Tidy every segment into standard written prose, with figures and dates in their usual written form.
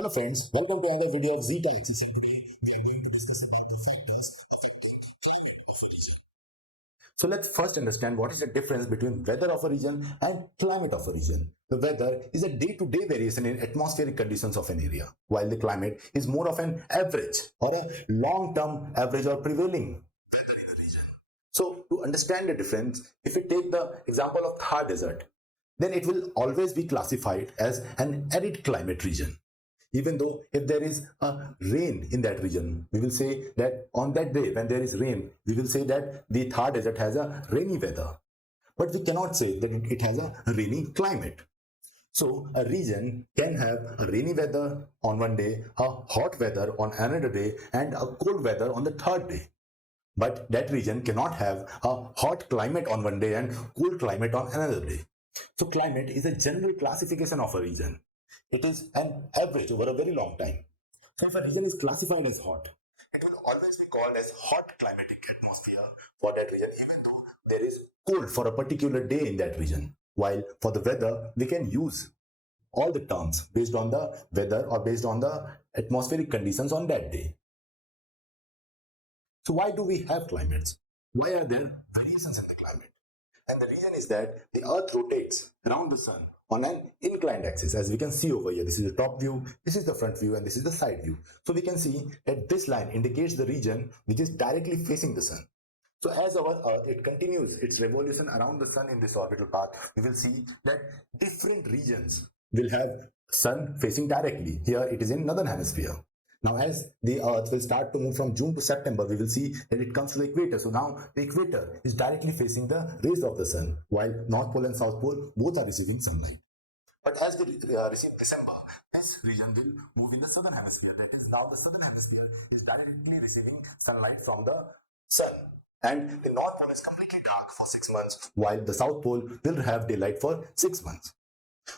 Hello friends, welcome to another video of Zeta Axis. And today we are going to discuss about the factors affecting climate of a region. So let's first understand what is the difference between weather of a region and climate of a region. The weather is a day-to-day variation in atmospheric conditions of an area, while the climate is more of an average or a long-term average or prevailing weather in a region. So to understand the difference, if we take the example of Thar Desert, then it will always be classified as an arid climate region. Even though if there is a rain in that region, we will say that on that day when there is rain, we will say that the Thar Desert has a rainy weather. But we cannot say that it has a rainy climate. So a region can have a rainy weather on one day, a hot weather on another day, and a cold weather on the third day. But that region cannot have a hot climate on one day and cool climate on another day. So climate is a general classification of a region. It is an average over a very long time. So if a region is classified as hot, it will always be called as hot climatic atmosphere for that region, even though there is cold for a particular day in that region. While for the weather, we can use all the terms based on the weather or based on the atmospheric conditions on that day. So why do we have climates? Why are there variations in the climate? And the reason is that the earth rotates around the sun on an inclined axis, as we can see over here. This is the top view, this is the front view, and this is the side view. So we can see that this line indicates the region which is directly facing the sun. So as our earth, it continues its revolution around the sun in this orbital path, we will see that different regions will have sun facing directly. Here it is in northern hemisphere. Now, as the earth will start to move from June to September, we will see that it comes to the equator. So now the equator is directly facing the rays of the sun, while North Pole and South Pole both are receiving sunlight. But as we receive December, this region will move in the southern hemisphere. That is, now the southern hemisphere is directly receiving sunlight from the sun. And the North Pole is completely dark for 6 months, while the South Pole will have daylight for 6 months.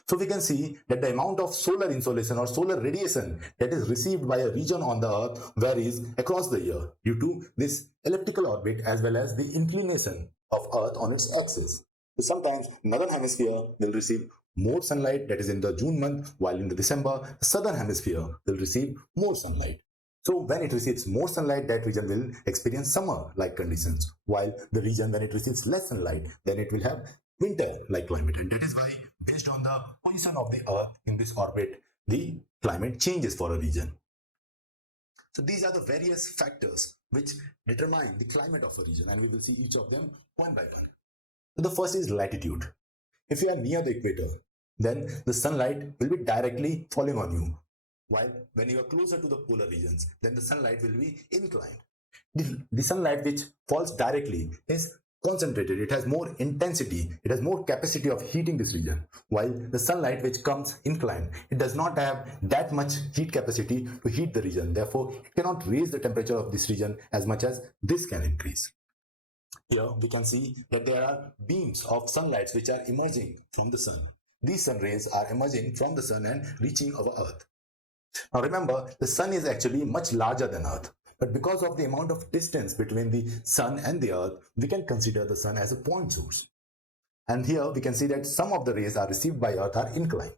So we can see that the amount of solar insolation or solar radiation that is received by a region on the earth varies across the year due to this elliptical orbit as well as the inclination of earth on its axis. So sometimes northern hemisphere will receive more sunlight, that is in the June month, while in the December, the southern hemisphere will receive more sunlight. So when it receives more sunlight, that region will experience summer-like conditions, while the region when it receives less sunlight, then it will have winter-like climate. And that is why, based on the position of the earth in this orbit, the climate changes for a region. So these are the various factors which determine the climate of a region, and we will see each of them one by one. So the first is latitude. If you are near the equator, then the sunlight will be directly falling on you, while when you are closer to the polar regions, then the sunlight will be inclined. The sunlight which falls directly is concentrated, it has more intensity, it has more capacity of heating this region, while the sunlight which comes inclined, it does not have that much heat capacity to heat the region. Therefore, it cannot raise the temperature of this region as much as this can increase. Here we can see that there are beams of sunlight which are emerging from the sun. These sun rays are emerging from the sun and reaching our earth. Now remember, the sun is actually much larger than earth. But because of the amount of distance between the sun and the earth, we can consider the sun as a point source. And here we can see that some of the rays are received by earth are inclined.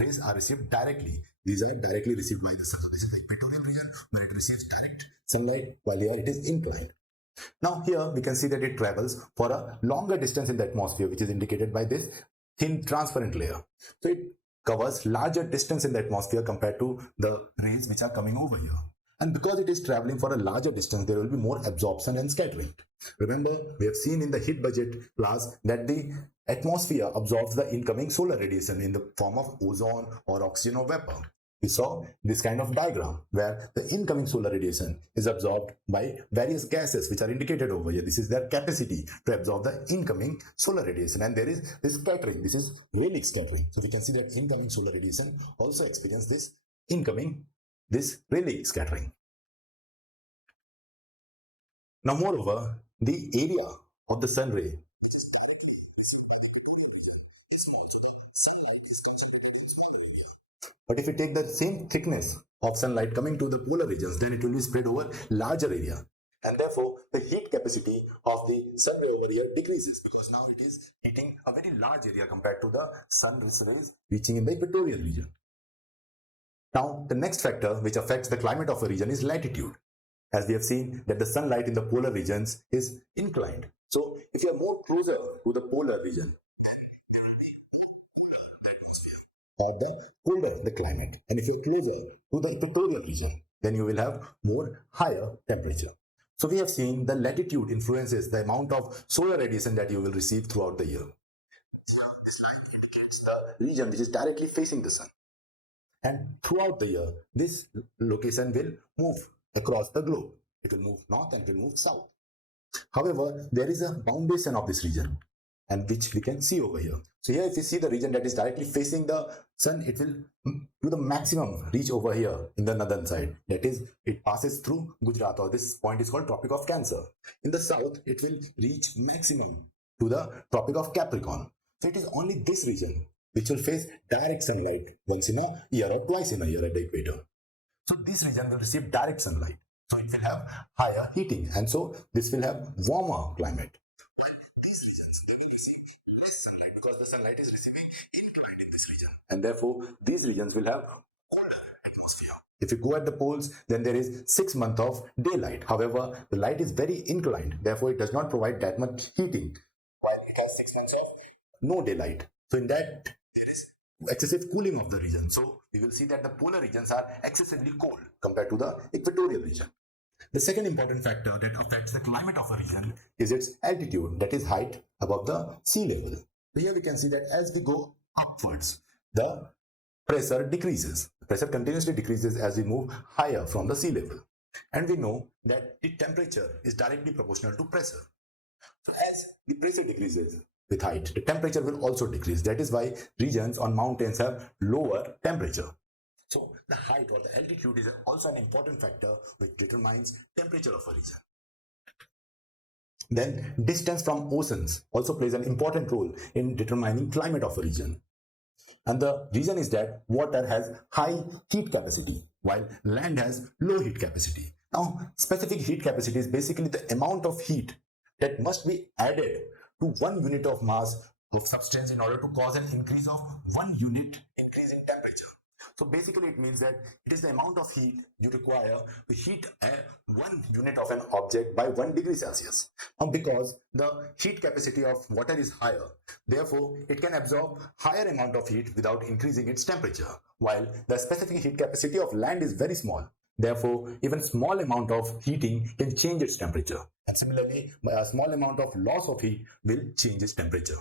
Rays are received directly. These are directly received by the sun. So this is the equatorial region where it receives direct sunlight, while here it is inclined. Now here we can see that it travels for a longer distance in the atmosphere, which is indicated by this thin transparent layer. So it covers larger distance in the atmosphere compared to the rays which are coming over here. And because it is traveling for a larger distance, there will be more absorption and scattering. Remember, we have seen in the heat budget class that the atmosphere absorbs the incoming solar radiation in the form of ozone or oxygen or vapor. We saw this kind of diagram where the incoming solar radiation is absorbed by various gases which are indicated over here. This is their capacity to absorb the incoming solar radiation, and there is this scattering. This is Rayleigh scattering. So we can see that incoming solar radiation also experience this Rayleigh scattering. Now moreover, the area of the sun ray is also the sunlight is concentrated in smaller area. But if we take the same thickness of sunlight coming to the polar regions, then it will be spread over larger area. And therefore, the heat capacity of the sun ray over here decreases because now it is heating a very large area compared to the sun rays reaching in the equatorial region. Now, the next factor which affects the climate of a region is latitude. As we have seen that the sunlight in the polar regions is inclined. So, if you are more closer to the polar region, or the colder the climate. And if you're closer to the equatorial region, then you will have more higher temperature. So we have seen the latitude influences the amount of solar radiation that you will receive throughout the year. This line indicates the region which is directly facing the sun. And throughout the year, this location will move across the globe. It will move north and it will move south. However, there is a foundation of this region, and which we can see over here. So here, if you see the region that is directly facing the sun, it will to the maximum reach over here in the northern side. That is, it passes through Gujarat, or this point is called Tropic of Cancer. In the south, it will reach maximum to the Tropic of Capricorn. So it is only this region which will face direct sunlight once in a year or twice in a year at the equator. So this region will receive direct sunlight. So it will have higher heating, and so this will have warmer climate. Sunlight is receiving inclined in this region, and therefore these regions will have colder atmosphere. If you go at the poles, then there is 6 months of daylight. However, the light is very inclined, therefore it does not provide that much heating, while it has 6 months of no daylight. So in that, there is excessive cooling of the region. So we will see that the polar regions are excessively cold compared to the equatorial region. The second important factor that affects the climate of a region is its altitude, that is height above the sea level. Here we can see that as we go upwards, the pressure decreases. The pressure continuously decreases as we move higher from the sea level. And we know that the temperature is directly proportional to pressure. So as the pressure decreases with height, the temperature will also decrease. That is why regions on mountains have lower temperature. So the height or the altitude is also an important factor which determines temperature of a region. Then distance from oceans also plays an important role in determining climate of a region. And the reason is that water has high heat capacity while land has low heat capacity. Now, specific heat capacity is basically the amount of heat that must be added to 1 unit of mass of substance in order to cause an increase of 1 unit increase in temperature. So basically it means that it is the amount of heat you require to heat 1 unit of an object by 1 degree Celsius. Now because the heat capacity of water is higher, therefore it can absorb higher amount of heat without increasing its temperature, while the specific heat capacity of land is very small. Therefore, even small amount of heating can change its temperature. And similarly, a small amount of loss of heat will change its temperature.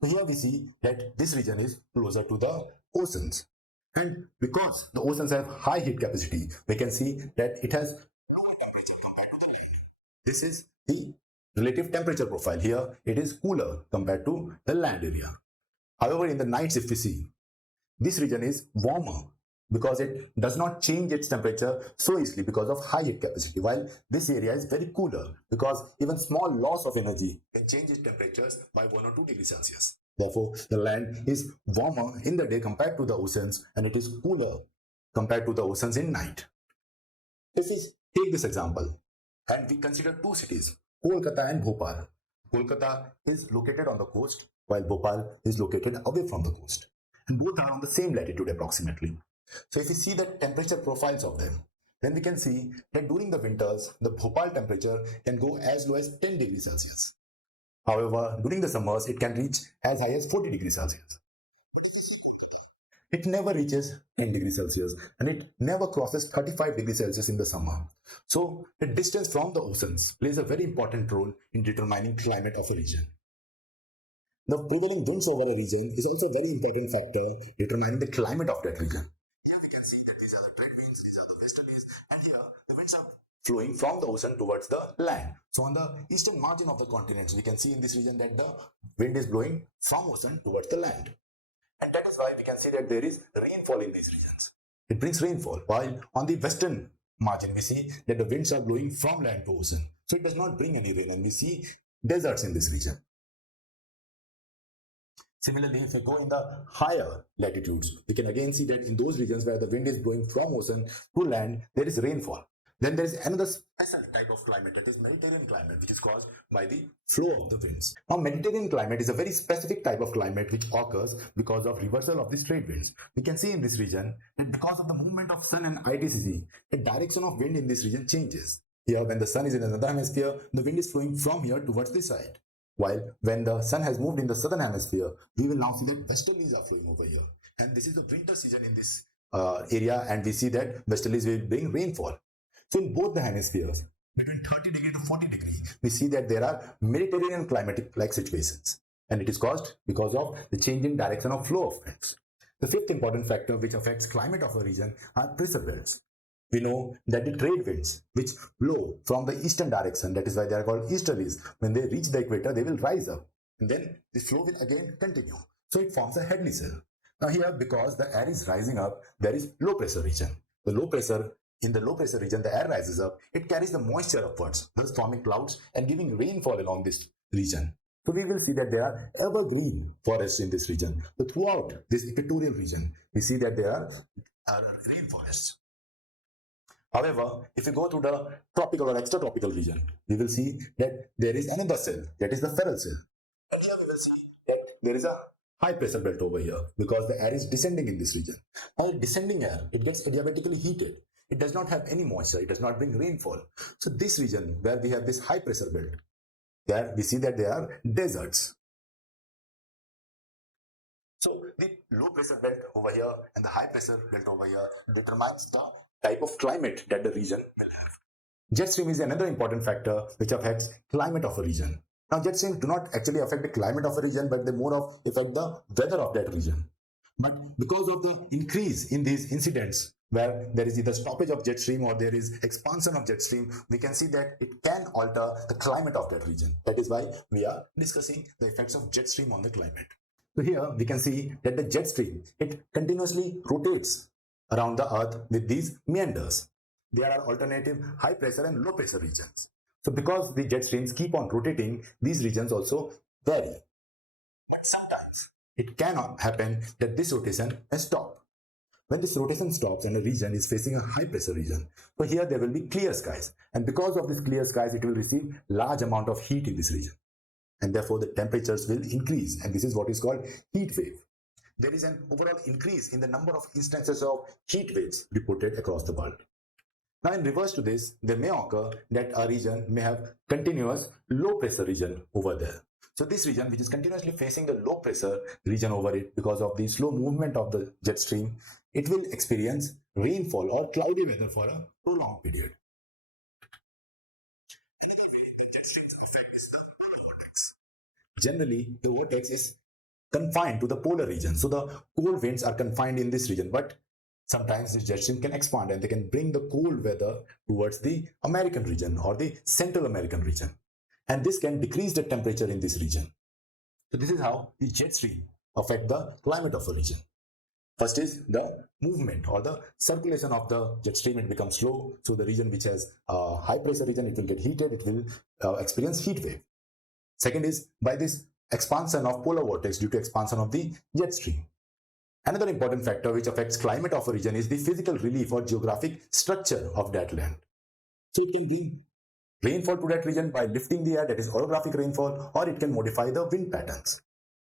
So here we see that this region is closer to the oceans, and because the oceans have high heat capacity, we can see that it has lower temperature compared to the land. This is the relative temperature profile. Here it is cooler compared to the land area. However, in the nights, if we see, this region is warmer because it does not change its temperature so easily because of high heat capacity, while this area is very cooler because even small loss of energy can change its temperatures by 1 or 2 degrees Celsius. Therefore, the land is warmer in the day compared to the oceans, and it is cooler compared to the oceans in night. If we take this example and we consider 2 cities, Kolkata and Bhopal. Kolkata is located on the coast while Bhopal is located away from the coast, and both are on the same latitude approximately. So if we see the temperature profiles of them, then we can see that during the winters, the Bhopal temperature can go as low as 10 degrees Celsius. However, during the summers, it can reach as high as 40 degrees Celsius. It never reaches 10 degrees Celsius, and it never crosses 35 degrees Celsius in the summer. So, the distance from the oceans plays a very important role in determining climate of a region. The prevailing winds over a region is also a very important factor determining the climate of that region. Here we can see that these are the trade winds, these are the westerlies, and here the winds are flowing from the ocean towards the land. So on the eastern margin of the continents, we can see in this region that the wind is blowing from ocean towards the land. And that is why we can see that there is rainfall in these regions. It brings rainfall, while on the western margin, we see that the winds are blowing from land to ocean. So it does not bring any rain, and we see deserts in this region. Similarly, if we go in the higher latitudes, we can again see that in those regions where the wind is blowing from ocean to land, there is rainfall. Then there is another special type of climate, that is Mediterranean climate, which is caused by the flow of the winds. Now, Mediterranean climate is a very specific type of climate which occurs because of reversal of the trade winds. We can see in this region that because of the movement of sun and ITCC, the direction of wind in this region changes. Here, when the sun is in another hemisphere, the wind is flowing from here towards this side. While when the sun has moved in the southern hemisphere, we will now see that westerlies are flowing over here. And this is the winter season in this area, and we see that westerlies will bring rainfall. So in both the hemispheres, between 30 degree to 40 degree, we see that there are Mediterranean climatic-like situations. And it is caused because of the changing direction of flow of winds. The fifth important factor which affects climate of a region are pressure belts. We know that the trade winds which blow from the eastern direction, that is why they are called easterlies, when they reach the equator, they will rise up. And then the flow will again continue. So it forms a headly cell. Now here, because the air is rising up, there is low pressure region. In the low pressure region, the air rises up, it carries the moisture upwards, thus forming clouds and giving rainfall along this region. So we will see that there are evergreen forests in this region. So throughout this equatorial region, we see that there are rainforests. However, if you go to the tropical or extratropical region, we will see that there is another cell, that is the feral cell. And here we will see that there is a high pressure belt over here because the air is descending in this region. Now, descending air, it gets adiabatically heated. It does not have any moisture, it does not bring rainfall. So this region where we have this high pressure belt, there we see that there are deserts. So the low pressure belt over here and the high pressure belt over here determines the type of climate that the region will have. Jet stream is another important factor which affects climate of a region. Now, jet streams do not actually affect the climate of a region, but they more of affect the weather of that region. But because of the increase in these incidents, where there is either stoppage of jet stream or there is expansion of jet stream, we can see that it can alter the climate of that region. That is why we are discussing the effects of jet stream on the climate. So here we can see that the jet stream, it continuously rotates around the earth with these meanders. There are alternative high pressure and low pressure regions. So because the jet streams keep on rotating, these regions also vary. But sometimes it cannot happen that this rotation has stopped. When this rotation stops and a region is facing a high pressure region, so here there will be clear skies, and because of this clear skies, it will receive large amount of heat in this region, and therefore the temperatures will increase, and this is what is called heat wave. There is an overall increase in the number of instances of heat waves reported across the world. Now, in reverse to this, there may occur that a region may have continuous low pressure region over there. So this region, which is continuously facing the low pressure region over it because of the slow movement of the jet stream, it will experience rainfall or cloudy weather for a prolonged period. Generally, the vortex is confined to the polar region. So the cold winds are confined in this region, but sometimes the jet stream can expand and they can bring the cold weather towards the American region or the Central American region. And this can decrease the temperature in this region. So this is how the jet stream affect the climate of a region. First is the movement or the circulation of the jet stream. It becomes slow. So the region which has a high pressure region, it will get heated. It will experience heat wave. Second is by this expansion of polar vortex due to expansion of the jet stream. Another important factor which affects climate of a region is the physical relief or geographic structure of that land. So it can bring rainfall to that region by lifting the air, that is orographic rainfall, or it can modify the wind patterns.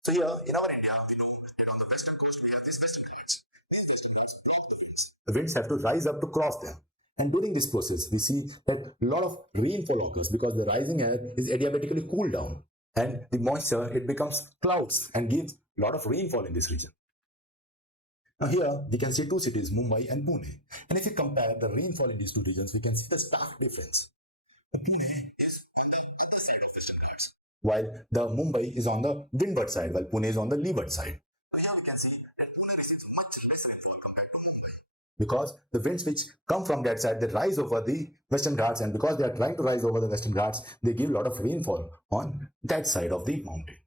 So here in our India, we know that on the western coast we have these western ghats. These western ghats block the winds. The winds have to rise up to cross them. And during this process, we see that a lot of rainfall occurs because the rising air is adiabatically cooled down. And the moisture, it becomes clouds and gives a lot of rainfall in this region. Now here, we can see two cities, Mumbai and Pune. And if you compare the rainfall in these two regions, we can see the stark difference. Pune is on the side of Western Ghats, while the Mumbai is on the windward side, while Pune is on the leeward side. So here we can see that Pune receives much less rainfall compared to Mumbai, because the winds which come from that side, they rise over the Western Ghats, and because they are trying to rise over the Western Ghats, they give a lot of rainfall on that side of the mountain.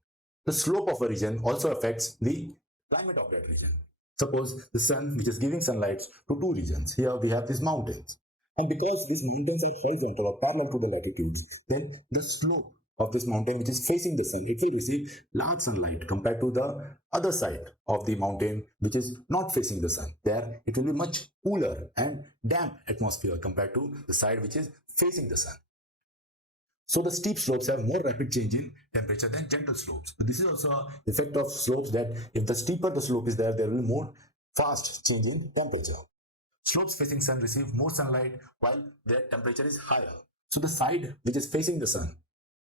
The slope of a region also affects the climate of that region. Suppose the sun, which is giving sunlight to two regions. Here we have these mountains. And because these mountains are horizontal or parallel to the latitudes, then the slope of this mountain which is facing the sun, it will receive large sunlight compared to the other side of the mountain which is not facing the sun. There it will be much cooler and damp atmosphere compared to the side which is facing the sun. So the steep slopes have more rapid change in temperature than gentle slopes. So this is also an effect of slopes, that if the steeper the slope is there will be more fast change in temperature. Slopes facing sun receive more sunlight while their temperature is higher. So the side which is facing the sun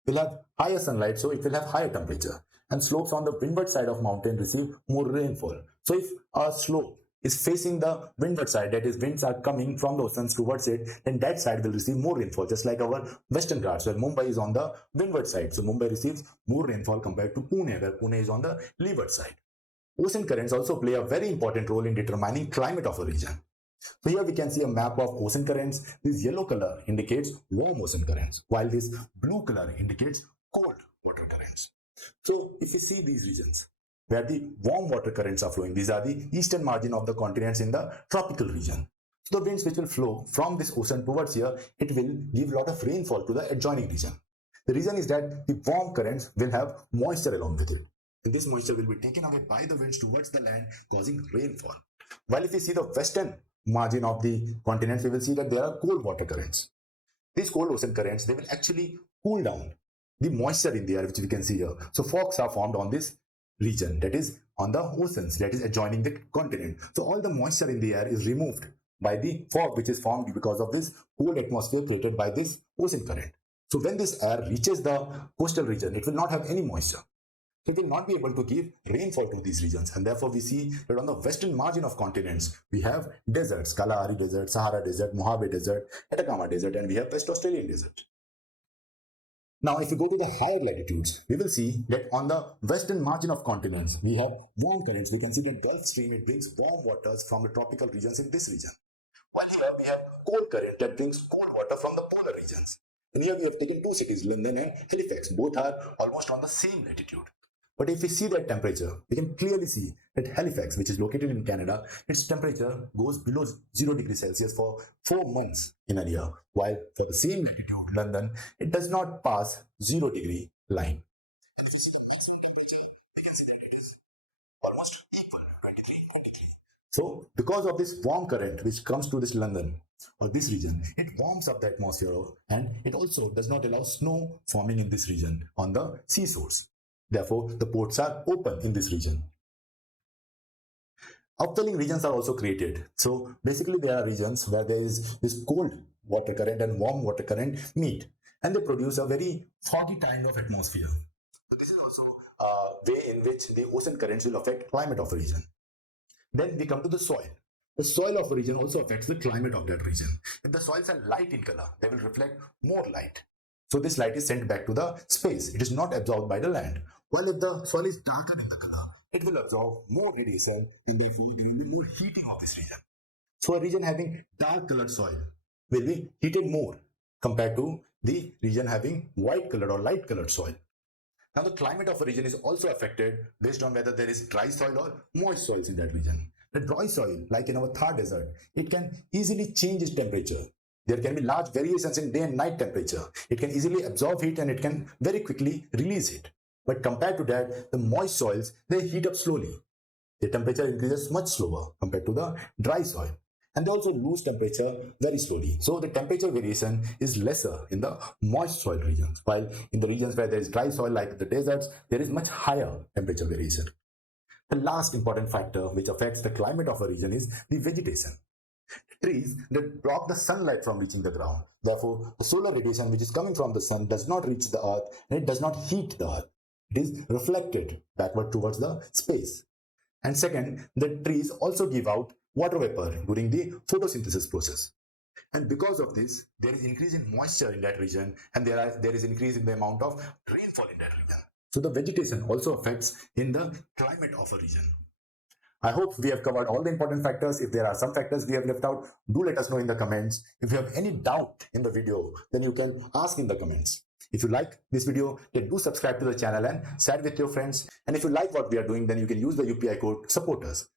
will have higher sunlight, so it will have higher temperature. And slopes on the windward side of mountain receive more rainfall. So if a slope is facing the windward side, that is winds are coming from the oceans towards it, then that side will receive more rainfall, just like our Western Ghats where Mumbai is on the windward side. So Mumbai receives more rainfall compared to Pune, where Pune is on the leeward side. Ocean currents also play a very important role in determining climate of a region. So here we can see a map of ocean currents. This yellow color indicates warm ocean currents, while this blue color indicates cold water currents. So if you see these regions where the warm water currents are flowing, these are the eastern margin of the continents in the tropical region. So the winds which will flow from this ocean towards here, it will give a lot of rainfall to the adjoining region. The reason is that the warm currents will have moisture along with it. And this moisture will be taken away by the winds towards the land, causing rainfall. While if you see the western margin of the continent, we will see that there are cold water currents. These cold ocean currents, they will actually cool down the moisture in the air, which we can see here. So fogs are formed on this region, that is on the oceans, that is adjoining the continent. So all the moisture in the air is removed by the fog which is formed because of this cold atmosphere created by this ocean current. So when this air reaches the coastal region, it will not have any moisture. It will not be able to give rainfall to these regions, and therefore we see that on the western margin of continents we have deserts, Kalahari Desert, Sahara Desert, Mojave Desert, Atacama Desert, and we have West Australian Desert. Now if we go to the higher latitudes, we will see that on the western margin of continents we have warm currents. We can see that Gulf Stream, it brings warm waters from the tropical regions in this region, while here we have cold current that brings cold water from the polar regions. And here we have taken two cities, London and Halifax. Both are almost on the same latitude. But if we see that temperature, we can clearly see that Halifax, which is located in Canada, its temperature goes below 0 degrees Celsius for 4 months in a year. While for the same latitude, London, it does not pass 0 degree line. We can see that it is almost equal to 23. So because of this warm current which comes to this London or this region, it warms up the atmosphere, and it also does not allow snow forming in this region on the seashores. Therefore, the ports are open in this region. Upwelling regions are also created. So basically there are regions where there is this cold water current and warm water current meet, and they produce a very foggy kind of atmosphere. So this is also a way in which the ocean currents will affect climate of a region. Then we come to the soil. The soil of a region also affects the climate of that region. If the soils are light in color, they will reflect more light. So this light is sent back to the space. It is not absorbed by the land. While if the soil is darker in the color, it will absorb more radiation, and therefore there will be more heating of this region. So a region having dark colored soil will be heated more compared to the region having white colored or light colored soil. Now the climate of a region is also affected based on whether there is dry soil or moist soils in that region. The dry soil, like in our Thar Desert, it can easily change its temperature. There can be large variations in day and night temperature. It can easily absorb heat and it can very quickly release heat. But compared to that, the moist soils, they heat up slowly. The temperature increases much slower compared to the dry soil. And they also lose temperature very slowly. So the temperature variation is lesser in the moist soil regions, while in the regions where there is dry soil like the deserts, there is much higher temperature variation. The last important factor which affects the climate of a region is the vegetation. Trees that block the sunlight from reaching the ground. Therefore, the solar radiation which is coming from the sun does not reach the earth, and it does not heat the earth. It is reflected backward towards the space. And second, the trees also give out water vapor during the photosynthesis process. And because of this, there is increase in moisture in that region, and there is increase in the amount of rainfall in that region. So the vegetation also affects in the climate of a region. I hope we have covered all the important factors. If there are some factors we have left out, do let us know in the comments. If you have any doubt in the video, then you can ask in the comments. If you like this video, then do subscribe to the channel and share with your friends. And if you like what we are doing, then you can use the UPI code, support us.